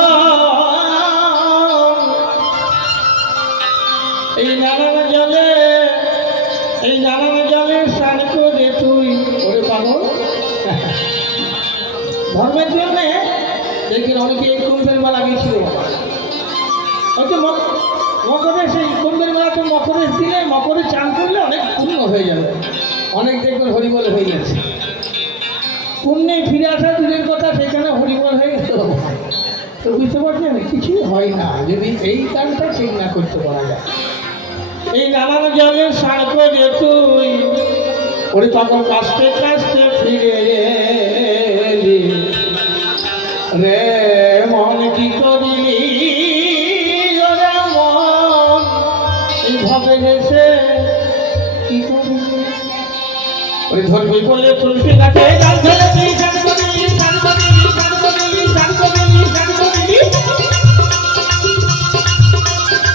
এই নানান জলে, এই নানান জলে স্নান করে তুই, ওরে পাগল ধর্মের জন্য দেখবেন অনেকে এই কুম্ভের মেলা গিয়েছিল। হয়তো মকরে সেই কুম্ভের মেলাতে মকরের দিলে মকরে চান করলে অনেক পূর্ণ হয়ে যাবে, অনেক দেখবেন হরিবল হয়ে গেছে। পুণ্যে ফিরে আসা দূরের কথা, সেখানে হরিবল হয়ে গেল। তো বুঝতে পারছেন কিছুই হয় না যদি এই কাজটা ঠিক না করতে পারা যায়। এই নানান জলে স্নান করে তুই, ওরে তখন কাস্তে কাস্তে ফিরে এলি, রে মন কি করিলি, ওরে মন এইভাবে হেসে কি করিলি, ওরে ধরবি বলে তুলসী গাছে জল ঢেলে তুই স্নান করিলি, স্নান করিলি, স্নান করিলি, স্নান করিলি, স্নান করিলি,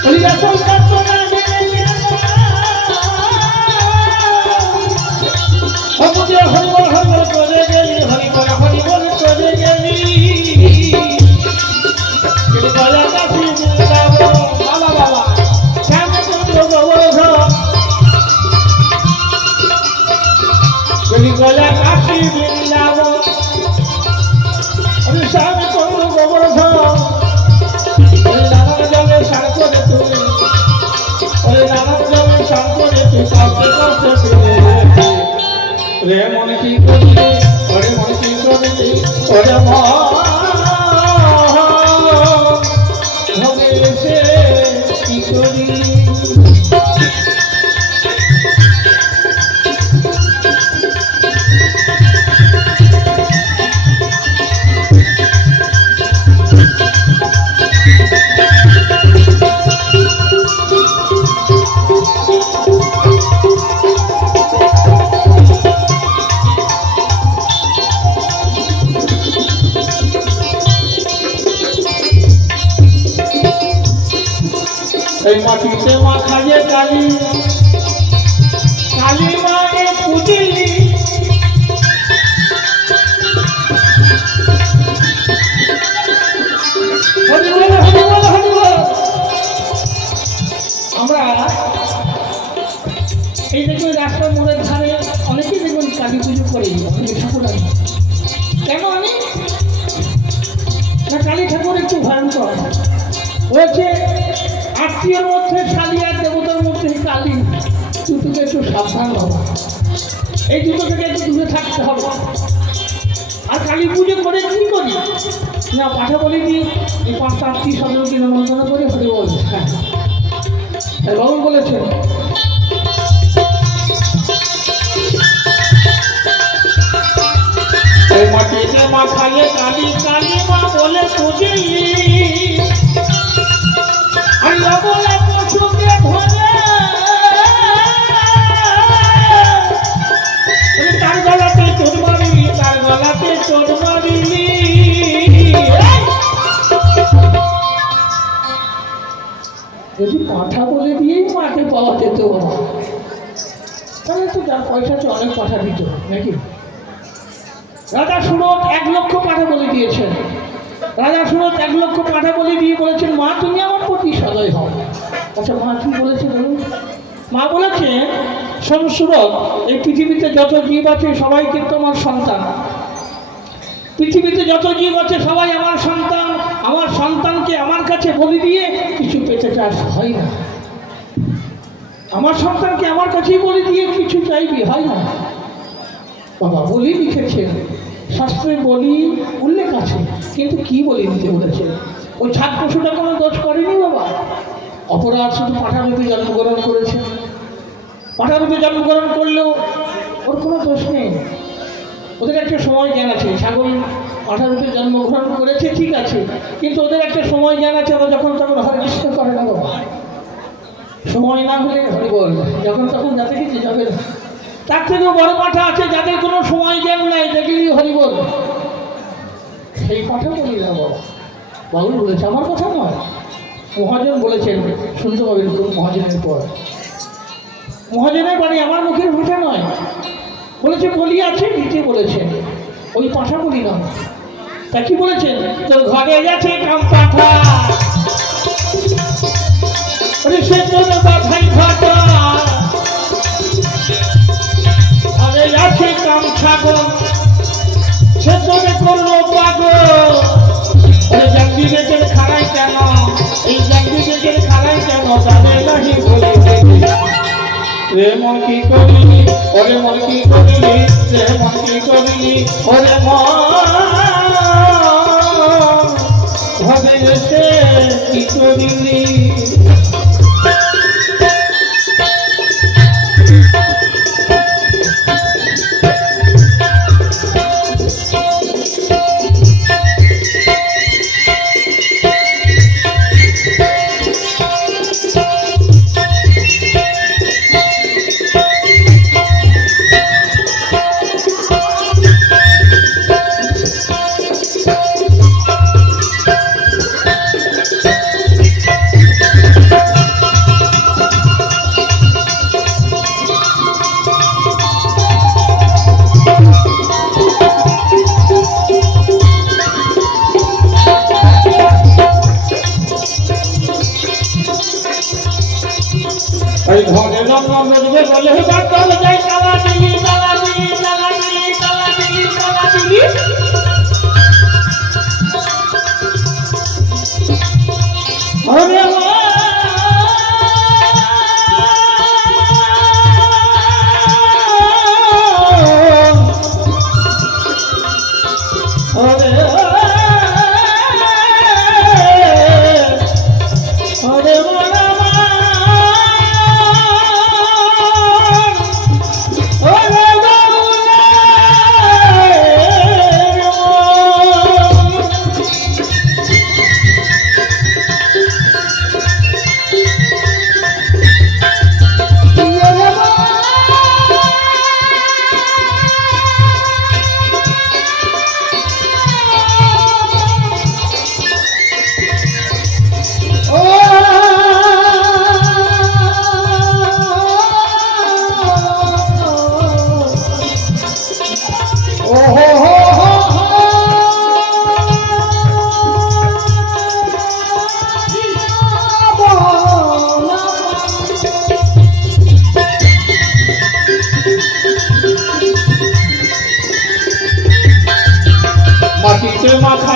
ওরে আসল তার তোরা জেনে কেন মুখে হরিবল হরিবল করে গেলি, হরিবল হরিবল করে গেলি, গলা কাশী বৃন্দাবন, বাবা বাবা শ্যামকুণ্ড গোবর্ধন, গলা কাশী বৃন্দাবন, শ্যামকুণ্ড গোবর্ধন, নানান জলে স্নান করে তুই, ওরে নানান জলে স্নান করে তুই কাঁপতে কাঁপতে ফিরে এলি, রে মন কি করলি, ওরে মন কি করলি, ওরে মনে এসে কি করলি। এই মাটিতে মাথা যে কালী, কালী মাকে পুজিলি, হরি বল, হরি বল, হরি বল। আমরা এই দেখবেন রাস্তার মোড়ের ধারে অনেকেই দেখবেন কালী পুজো করে, অনেকে ঠাকুর আনে। কেন আনি না? কালী ঠাকুর একটু ভয়ঙ্কর বলছে, আত্মীয়র মধ্যে শালী আর দেবতার মধ্যে কালী, দুটোকে একটু সাবধান হওয়া, এই দুটো থেকে একটু দূরে থাকতে হবে। আর কালী পুজো করে কী করি না, পাঠা বলে দিই এই 5টা আত্মীয় স্বজনকে নিমন্ত্রণ করে হরি বল। হ্যাঁ, বাবু বলেছেন মাটিতে মাখালে কালী কালী মা বলে পুজে, আল্লাহ বলে পশুকে ধরে, তার গলাতে চোর মারিলি, তার গলাতে চোর মারিলি। যদি পাঠা বলে দিয়েই মাকে পাওয়া যেত তাহলে তো যার পয়সা আছে অনেক পাঠা দিত নাকি? রাজা সুরত 1 লক্ষ পাঠা বলে দিয়েছেন। রাজা সুরত 1 লক্ষ পাঠা বলে দিয়ে বলেছেন, মা তুমি আমার প্রতি সদয় হও। আচ্ছা মা কি বলেছে বলুন? মা বলেছে, শোন সুরত, এই পৃথিবীতে যত জীব আছে সবাই কিন্তু আমার সন্তান। পৃথিবীতে যত জীব আছে সবাই আমার সন্তান। আমার সন্তানকে আমার কাছে বলি দিয়ে কিছু পেতে চাস হয় না। আমার সন্তানকে আমার কাছেই বলি দিয়ে কিছু চাইবি হয় না। বাবা বলি লিখেছেন, শাস্ত্রে বলি উল্লেখ আছে, কিন্তু কি বলি দিতে বলেছে? ওই ছাদ পশুটা কোনো দোষ করেনি বাবা। অপরাধ শুধু পাঠারূপে জন্মগ্রহণ করেছে। পাঠারূপে জন্মগ্রহণ করলেও ওর কোনো দোষ নেই। ওদের একটা সময় জ্ঞান আছে। ছাগল পাঠারূপে জন্মগ্রহণ করেছে ঠিক আছে, কিন্তু ওদের একটা সময় জ্ঞান আছে। ওরা যখন তখন হরে কৃষ্ণ করে না বাবা। সময় না হলে হরি বল, যখন তখন যাতে কিছু যাবে না। তার থেকেও বড় পাঠা আছে যাদের কোনো সময় জ্ঞান নেই, দেখলেই হরি বল। সেই কথা বলি না বাবা। বাবুল বলেছে, আমার কথা নয়, মহাজন বলেছেন। শুনতে পাবেন মহাজনের পর। মহাজনের বাড়ি আমার মুখের ভাষা নয়। বলেছে বলি আছে, দিতে বলেছেন। ওই পাঠা বলি না। তা কি বলেছেন? তোর ঘরে গেছে কাম পাঠা, সে তোর বাধাই ঘাটা, ঘরে আছে কাম ছাগল, সে তোরে করলো পাগল। জাগবি বেগের খাড়াই কেন, এই জাগবি বেগের খাড়াই কেন, তাদের নাহি বলে রে মন কি করিলি, ওরে মন কি করিলি, রে মন কি করিলি, ওরে মন ভাবে এসে কি করিলি। ঘরে লগ্ন বলবে বলে বাটল যাই কালা দিলি, কালা দিলি, কালা দিলি, কালা দিলি, কালা দিলি। ওরে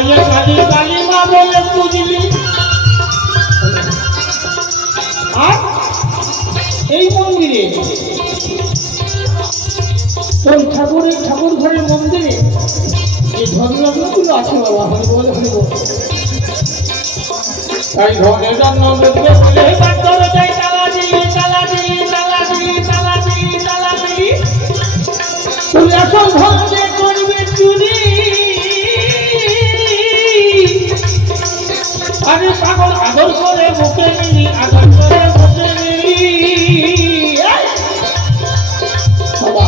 মায়ের কালী কালী মা বলে পুজলি। আর এই মন্দিরে ওই ঠাকুর ঘরের মন্দিরে যে ধর্মগুলো আছে বাবা, হরি বল হরি বল। তাই ধনের জন্য বলে বাচ্চারা যাই তালা দিলি তালা দিলি তালা দিলি তালা দিলি তালা দিলি, তুই আসল ধর্মে করবে চুরি। আরে পাগল আদর করে বুকে নিলি, আদর করে বুকে নিলি। বাবা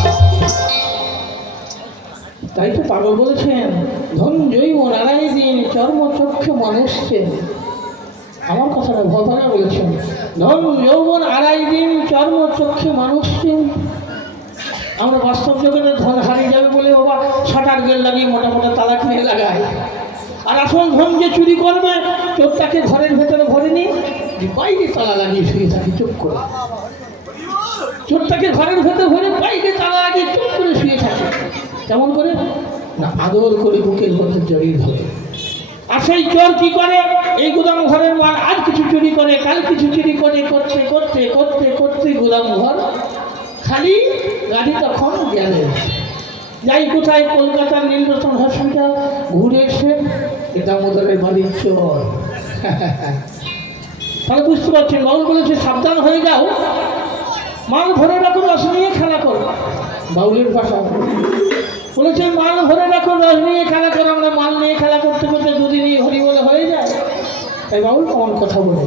তাই তো পাগল বলেছেন, ধন জৈব নারায়ণ দিন চর্ম চক্ষু মানুষকে। আমার কথাটা ভগবান বলেছেন, ধন যৌবন আড়াই দিন চর্ম চক্ষু মানুষকে। আমরা বাস্তব জগতে ধন হারিয়ে যাবে বলে বাবা শাটার গেল লাগিয়ে মোটা মোটা তালা কিনে লাগায়। আর আসল ধন যে চুরি করবে চোরটাকে ঘরের ভেতরে ভরে নিয়ে বাইরে তালা লাগিয়ে শুয়ে থাকে চুপ করে। চোরটাকে ঘরের ভেতরে ভরে বাইরে তালা লাগিয়ে চুপ করে শুয়ে থাকে। কেমন করে না, আদর করে বুকের মধ্যে জড়িয়ে ধরে। আর সেই চোর কি করে, এই গুদাম ঘরের মাল আজ কিছু চুরি করে, কাল কিছু চুরি করে, করতে করতে করতে করতে গুদাম ঘর খালি। গাড়ি তখন গেলে যাই কোথায়, কলকাতার নীলরতন হসপিটাল ঘুরে এসে দামোদরের বাড়ির চোর। তাহলে বুঝতে পারছেন, বাবুল বলেছে সাবধান হয়ে যাও, মাল ভরে রাখো, রস নিয়ে খেলা করো। বাউলের ভাষা বলেছেন মাল ভরে রাখো, রস নিয়ে খেলা করো। আমরা মাল নিয়ে খেলা করতে করতে দুদিনই হরি বলে হয়ে যায়। তাই বাউল কমন কথা বলে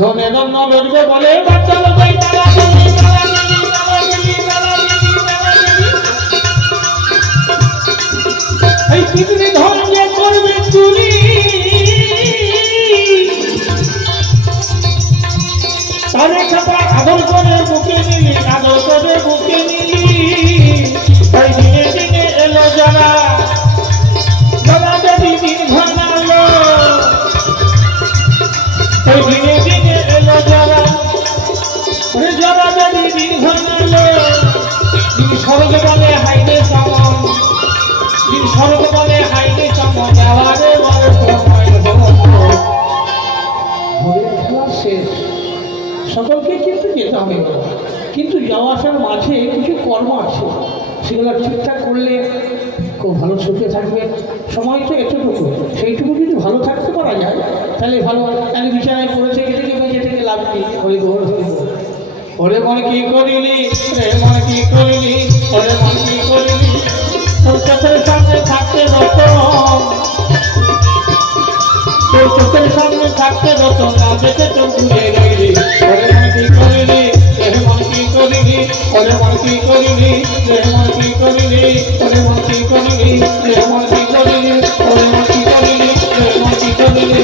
ধনে ধন্য লড়বে বলে বাচ্চা লোকাই তালা দিলি তালা দিলি তালা দিলি তালা দিলি তালা দিলি। এই পৃথিবী ধন যে করবে চুরি, তারে খাতা আদর করে বুকে নিলি, আদর করে বুকে নিলি। তাই দিনে দিনে এলো যারা যারা যদি দিন ভাঙালো, তাই দিনে দিনে এলো যারা যারা যদি দিন ভাঙালো। দিন স্বর্গ বলে হাইলে চমন, দিন স্বর্গ বলে হাইলে চমন, যাওয়ারে বলে সময় ভোরের খেলা শেষ। সকলকে কিন্তু যেতে হবে, কিন্তু যাওয়া আসার মাঝে কিছু কর্ম আছে, সেগুলো ঠিকঠাক করলে খুব ভালো সুখে থাকবে। সময় তো এতটুকু, সেইটুকু যদি ভালো থাকতে পারা যায় তাহলে ভালো। তাহলে বিছানায় পড়ে থেকে বেঁচে থেকে লাভ কি? হরি বল হরি বল। ওরে মন কি করিলি রে, মন কি করিলি, ওরে মন কি করিলি। তোর চোখের সামনে থাকতে রতন, তোর চোখের সামনে থাকতে রতন, না দেখে চোখ ঘুরে গেলি। ওরে মন কি করিলি রে, মন কি করিলি, ওরে মন কি করিলি রে, মন কি করিলি, ওরে মন কি করিলি রে, মন কি করিলি, ওরে মন কি করিলি রে, মন কি করিলি।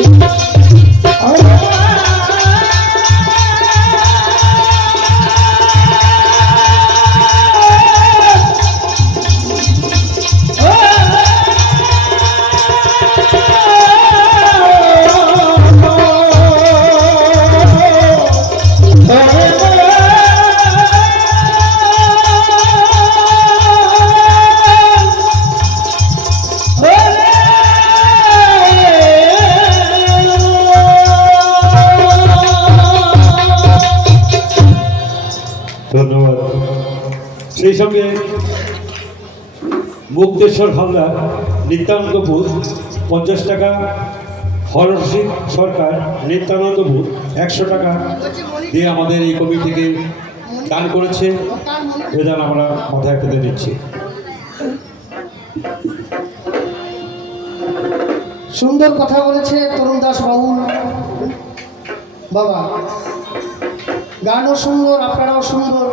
ধন্যবাদ। সেই সঙ্গে মুক্তেশ্বর হালদার, নিত্যানন্দপুর 50 টাকা, হরসিং সরকার, নিত্যানন্দপুর 100 টাকা দিয়ে আমাদের এই কমিটিকে দান করেছে। এদান আমরা মাথায় পেতে নিচ্ছি। সুন্দর কথা বলেছে তরুণ দাস বাবুল বাবা, গানও সুন্দর, আপনারাও সুন্দর।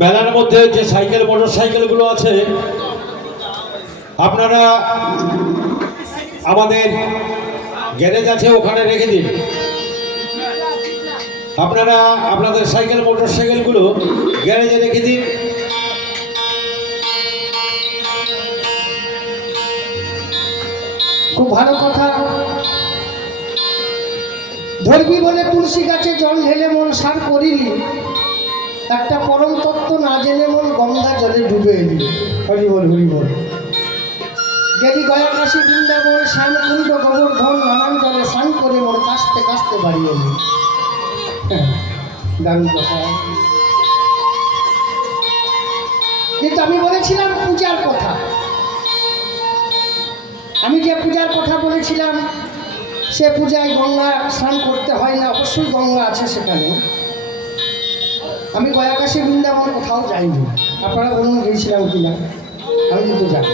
মেলার মধ্যে যে সাইকেল মোটর সাইকেলগুলো আছে আপনারা আমাদের গ্যারেজ আছে ওখানে রেখে দিন। আপনারা আপনাদের সাইকেল মোটর সাইকেলগুলো গ্যারেজে রেখে দিন। খুব ভালো কথা। ধরবি বলে তুলসী গাছে জল ঢেলে মন সার করিলি, একটা পরম তত্ত্ব না জেনে মন গঙ্গা জলে ডুবে এলি। হরি বল হরি বল। গেলি গয়া কাশী বৃন্দাবন শ্যামকুণ্ড গোবর্ধন নানান জলে স্নান করে মোর কাশতে কাশতে বাড়ি এলি। দারুণ কথা। কিন্তু আমি বলেছিলাম পূজার কথা, আমি যে পূজার কথা বলেছিলাম সে পূজায় গঙ্গা স্নান করতে হয় না, অবশ্যই গঙ্গা আছে সেখানে। আমি গয়া কাশী বৃন্দাবন কোথাও যাইনি, আপনারা বলুন গিয়েছিলাম কিনা, আমি কিন্তু যাই।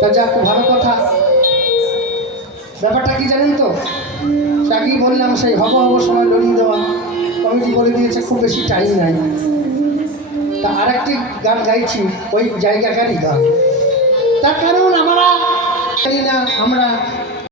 তা যাক, ভালো কথা। ব্যাপারটা কি জানেন তো, আগেই বললাম সেই হব সময় লড়িয়ে দেওয়া, কমিটি বলে দিয়েছে খুব বেশি টাইম নাই। তা আর একটি গান গাইছি ওই জায়গাকারই গান, তার কারণ আমরা জানি না আমরা